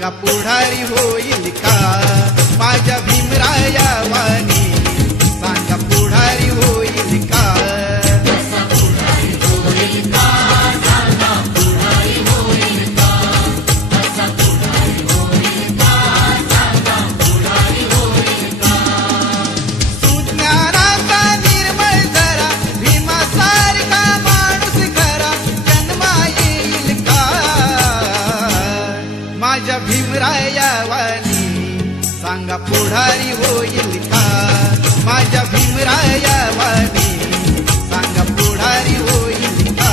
सांगा पुढारी होईल का माझ्या भीमराया वाणी सांगा पुढारी होईल का सुज्ञानाचा निर्मळ जरा भीमासारखा माणूस खरा जन्मा येईल का माझ्या भीमराया वाणी सांगा पुढारी होईल का माझ्या भीमराया वाणी सांगा पुढारी होईल का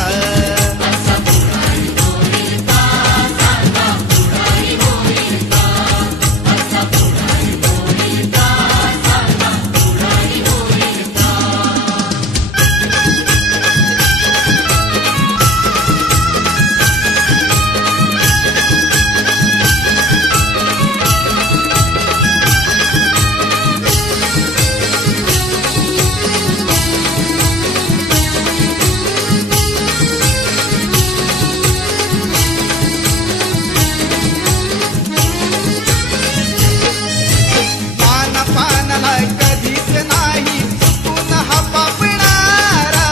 कधीच नाही चुकून हा पापणारा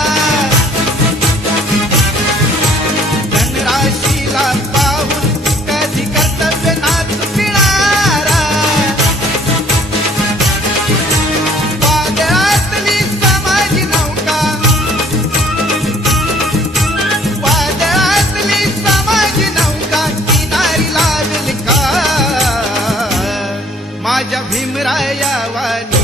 धनराशीला पाहून कधी कर्तव्य नाच पिणारा वादळातली समाज नौका वादळातली समाज नौका किनारी लावेल का माझ्या भीमराया वाणी